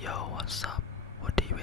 Yo, what's up? What do you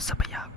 怎么样？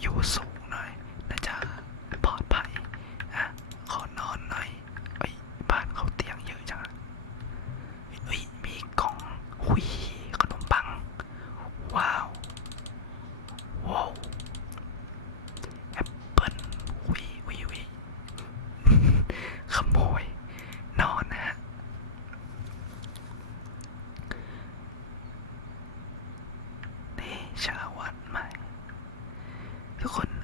右手 ทุกคน